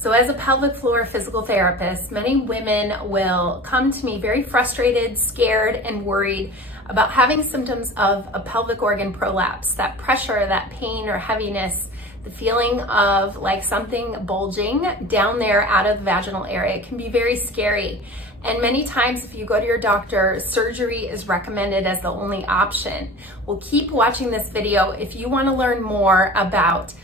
So as a pelvic floor physical therapist, many women will come to me very frustrated, scared, and worried about having symptoms of a pelvic organ prolapse, that pressure, that pain or heaviness, the feeling of like something bulging down there out of the vaginal area. It can be very scary. And many times if you go to your doctor, surgery is recommended as the only option. Well, keep watching this video if you want to learn more about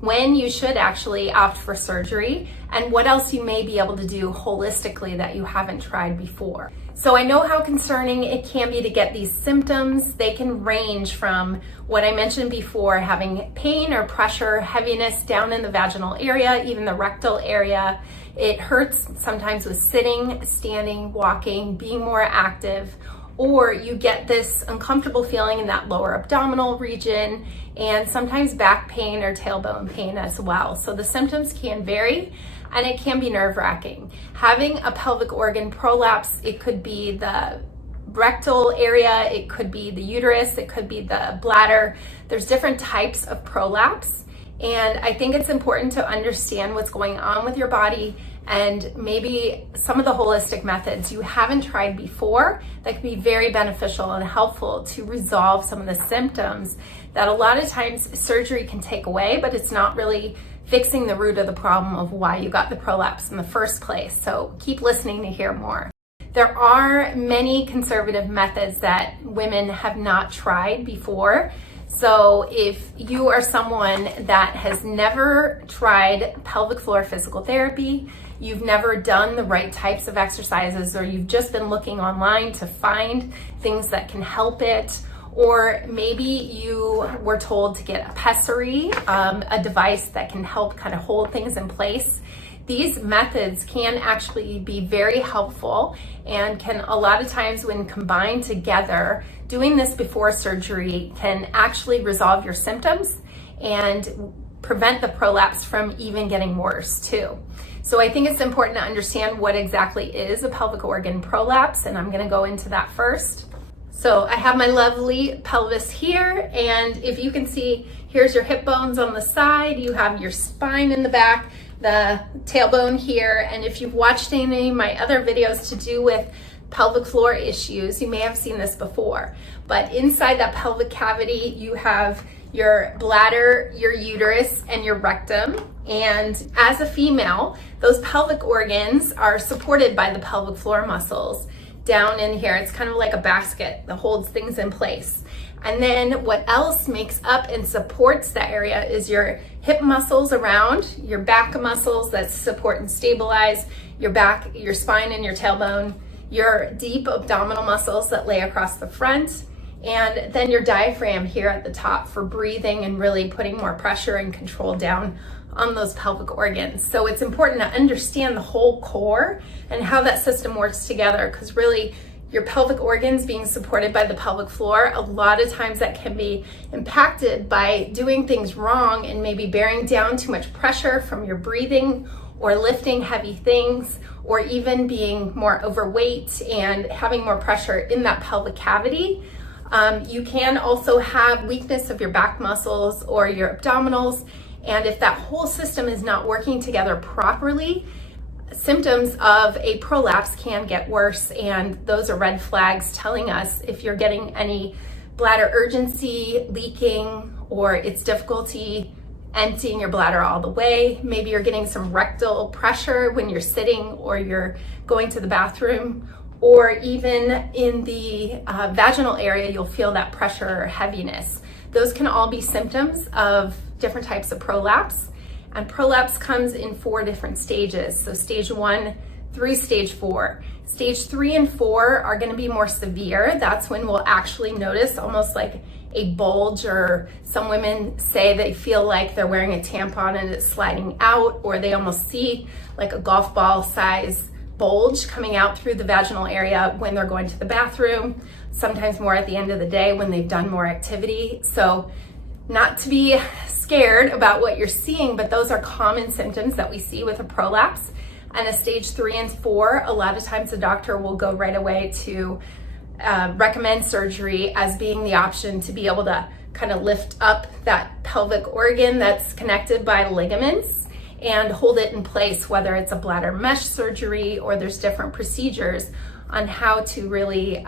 when you should actually opt for surgery and what else you may be able to do holistically that you haven't tried before. So I know how concerning it can be to get these symptoms. They can range from what I mentioned before, having pain or pressure, heaviness down in the vaginal area, even the rectal area. It hurts sometimes with sitting, standing, walking, being more active, or you get this uncomfortable feeling in that lower abdominal region, and sometimes back pain or tailbone pain as well. So the symptoms can vary and it can be nerve-wracking. Having a pelvic organ prolapse, it could be the rectal area, it could be the uterus, it could be the bladder. There's different types of prolapse, and I think it's important to understand what's going on with your body and maybe some of the holistic methods you haven't tried before that can be very beneficial and helpful to resolve some of the symptoms that a lot of times surgery can take away, but it's not really fixing the root of the problem of why you got the prolapse in the first place. So keep listening to hear more. There are many conservative methods that women have not tried before. So if you are someone that has never tried pelvic floor physical therapy, you've never done the right types of exercises, or you've just been looking online to find things that can help it, or maybe you were told to get a Pessary, a device that can help kind of hold things in place. These methods can actually be very helpful and can, a lot of times when combined together, doing this before surgery can actually resolve your symptoms and prevent the prolapse from even getting worse too. So I think it's important to understand what exactly is a pelvic organ prolapse, and I'm gonna go into that first. So I have my lovely pelvis here, and if you can see, here's your hip bones on the side, you have your spine in the back, the tailbone here, and if you've watched any of my other videos to do with pelvic floor issues, you may have seen this before. But inside that pelvic cavity, you have your bladder, your uterus, and your rectum. And as a female, those pelvic organs are supported by the pelvic floor muscles down in here. It's kind of like a basket that holds things in place. And then what else makes up and supports that area is your hip muscles around, your back muscles that support and stabilize your back, your spine, and your tailbone, your deep abdominal muscles that lay across the front, and then your diaphragm here at the top for breathing and really putting more pressure and control down on those pelvic organs. So it's important to understand the whole core and how that system works together, because really your pelvic organs being supported by the pelvic floor, a lot of times that can be impacted by doing things wrong and maybe bearing down too much pressure from your breathing or lifting heavy things, or even being more overweight and having more pressure in that pelvic cavity. You can also have weakness of your back muscles or your abdominals, and if that whole system is not working together properly, symptoms of a prolapse can get worse, and those are red flags telling us if you're getting any bladder urgency, leaking, or it's difficulty emptying your bladder all the way. Maybe you're getting some rectal pressure when you're sitting or you're going to the bathroom, or even in the vaginal area, you'll feel that pressure or heaviness. Those can all be symptoms of different types of prolapse. And prolapse comes in 4 different stages. So stage 1 through stage 4. Stage 3 and 4 are gonna be more severe. That's when we'll actually notice almost like a bulge, or some women say they feel like they're wearing a tampon and it's sliding out, or they almost see like a golf ball size bulge coming out through the vaginal area when they're going to the bathroom, sometimes more at the end of the day when they've done more activity. So not to be scared about what you're seeing, but those are common symptoms that we see with a prolapse. And a stage 3 and 4, a lot of times the doctor will go right away to recommend surgery as being the option to be able to kind of lift up that pelvic organ that's connected by ligaments and hold it in place, whether it's a bladder mesh surgery or there's different procedures on how to really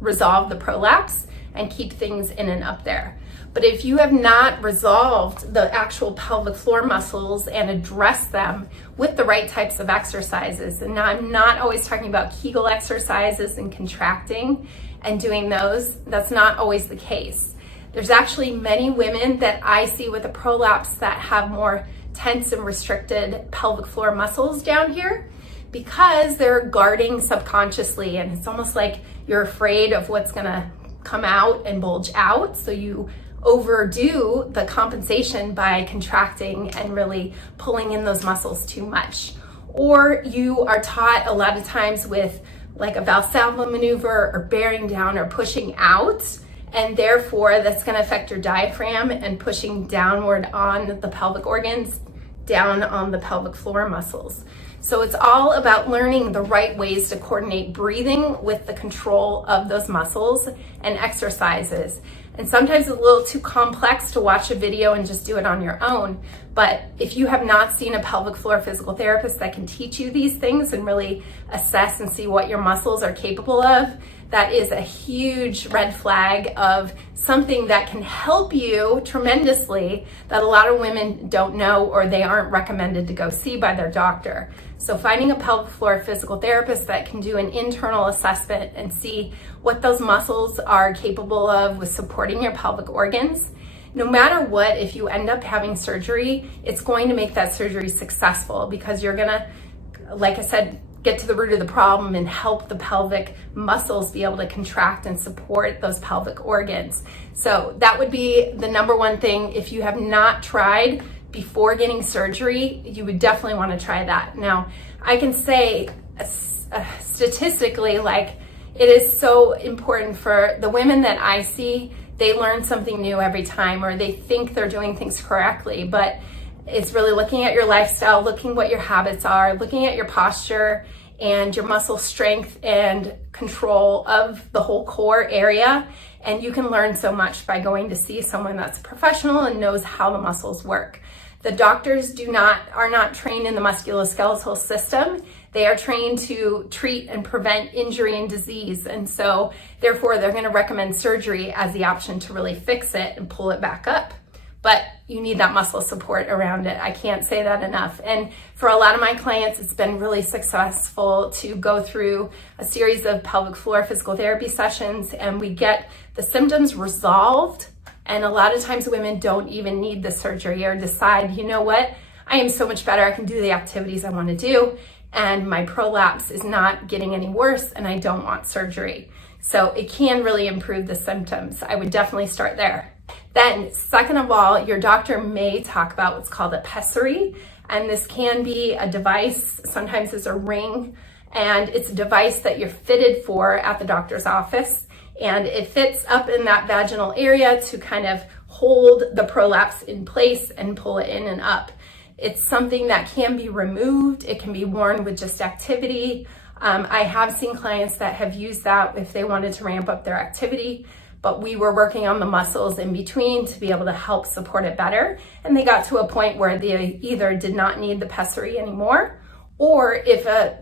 resolve the prolapse and keep things in and up there. But if you have not resolved the actual pelvic floor muscles and addressed them with the right types of exercises, and now I'm not always talking about Kegel exercises and contracting and doing those, that's not always the case. There's actually many women that I see with a prolapse that have more tense and restricted pelvic floor muscles down here because they're guarding subconsciously, and it's almost like you're afraid of what's gonna come out and bulge out, so you overdo the compensation by contracting and really pulling in those muscles too much. Or you are taught a lot of times with like a Valsalva maneuver or bearing down or pushing out, and therefore that's going to affect your diaphragm and pushing downward on the pelvic organs, down on the pelvic floor muscles. So it's all about learning the right ways to coordinate breathing with the control of those muscles and exercises. And sometimes it's a little too complex to watch a video and just do it on your own. But if you have not seen a pelvic floor physical therapist that can teach you these things and really assess and see what your muscles are capable of, that is a huge red flag of something that can help you tremendously that a lot of women don't know or they aren't recommended to go see by their doctor. So finding a pelvic floor physical therapist that can do an internal assessment and see what those muscles are capable of with supporting your pelvic organs. No matter what, if you end up having surgery, it's going to make that surgery successful because you're gonna, like I said, get to the root of the problem and help the pelvic muscles be able to contract and support those pelvic organs. So that would be the number one thing. If you have not tried before getting surgery, you would definitely want to try that. Now, I can say statistically, like, it is so important for the women that I see. They learn something new every time, or they think they're doing things correctly, but it's really looking at your lifestyle, looking what your habits are, looking at your posture and your muscle strength and control of the whole core area. And you can learn so much by going to see someone that's a professional and knows how the muscles work. The doctors are not trained in the musculoskeletal system. They are trained to treat and prevent injury and disease. And so therefore they're going to recommend surgery as the option to really fix it and pull it back up. But you need that muscle support around it. I can't say that enough. And for a lot of my clients, it's been really successful to go through a series of pelvic floor physical therapy sessions, and we get the symptoms resolved. And a lot of times women don't even need the surgery or decide, you know what, I am so much better. I can do the activities I want to do, and my prolapse is not getting any worse, and I don't want surgery. So it can really improve the symptoms. I would definitely start there. Then, second of all, your doctor may talk about what's called a pessary, and this can be a device. Sometimes it's a ring, and it's a device that you're fitted for at the doctor's office, and it fits up in that vaginal area to kind of hold the prolapse in place and pull it in and up. It's something that can be removed. It can be worn with just activity. I have seen clients that have used that if they wanted to ramp up their activity, but we were working on the muscles in between to be able to help support it better. And they got to a point where they either did not need the pessary anymore, or if a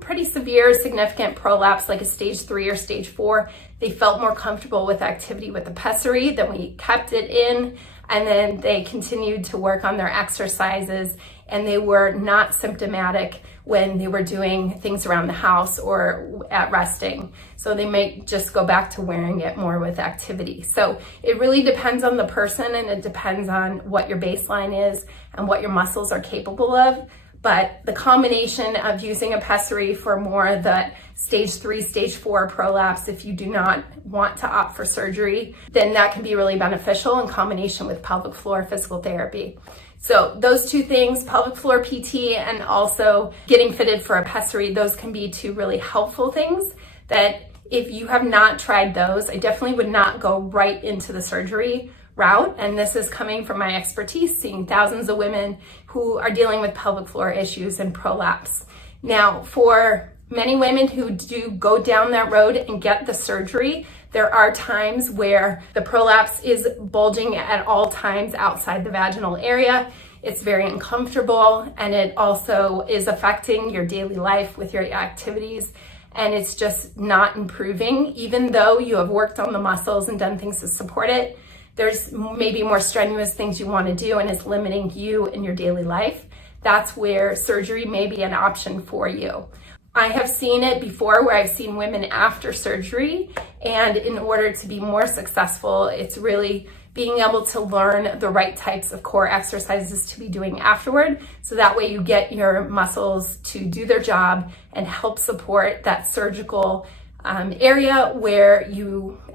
pretty severe, significant prolapse, like a stage 3 or stage 4, they felt more comfortable with activity with the pessary, then we kept it in, and then they continued to work on their exercises, and they were not symptomatic when they were doing things around the house or at resting. So they may just go back to wearing it more with activity. So it really depends on the person, and it depends on what your baseline is and what your muscles are capable of. But the combination of using a pessary for more the stage 3, stage 4 prolapse, if you do not want to opt for surgery, then that can be really beneficial in combination with pelvic floor physical therapy. So those two things, pelvic floor PT and also getting fitted for a pessary, those can be two really helpful things that if you have not tried those, I definitely would not go right into the surgery route. And this is coming from my expertise, seeing thousands of women who are dealing with pelvic floor issues and prolapse. Now, for many women who do go down that road and get the surgery, there are times where the prolapse is bulging at all times outside the vaginal area. It's very uncomfortable, and it also is affecting your daily life with your activities, and it's just not improving. Even though you have worked on the muscles and done things to support it, there's maybe more strenuous things you want to do, and it's limiting you in your daily life. That's where surgery may be an option for you. I have seen it before where I've seen women after surgery, and in order to be more successful, it's really being able to learn the right types of core exercises to be doing afterward, so that way you get your muscles to do their job and help support that surgical area where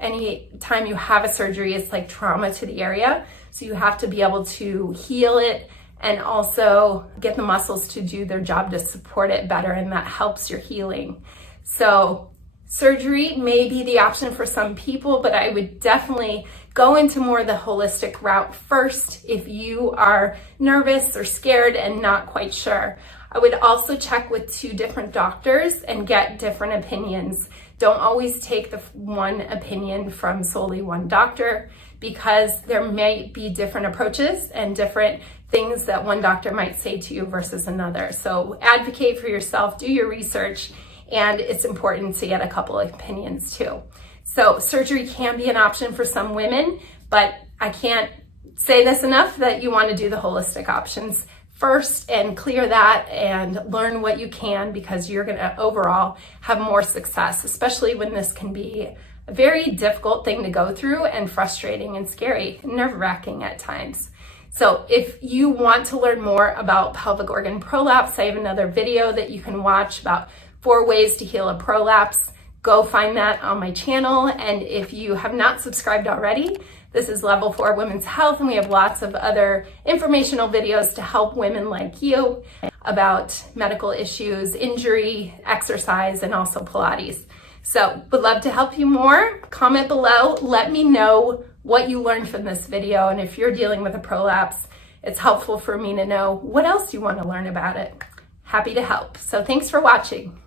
any time you have a surgery, it's like trauma to the area. So you have to be able to heal it and also get the muscles to do their job to support it better, and that helps your healing. So surgery may be the option for some people, but I would definitely go into more the holistic route first if you are nervous or scared and not quite sure. I would also check with 2 different doctors and get different opinions. Don't always take the one opinion from solely one doctor, because there may be different approaches and different things that one doctor might say to you versus another. So advocate for yourself, do your research, and it's important to get a couple of opinions too. So surgery can be an option for some women, but I can't say this enough that you want to do the holistic options first and clear that and learn what you can, because you're going to overall have more success, especially when this can be a very difficult thing to go through and frustrating and scary and nerve-wracking at times. So if you want to learn more about pelvic organ prolapse, I have another video that you can watch about 4 ways to heal a prolapse. Go find that on my channel. And if you have not subscribed already, this is Level 4 Women's Health, and we have lots of other informational videos to help women like you about medical issues, injury, exercise, and also Pilates. So would love to help you more. Comment below, let me know what you learned from this video, and if you're dealing with a prolapse, it's helpful for me to know what else you want to learn about it. Happy to help. So thanks for watching.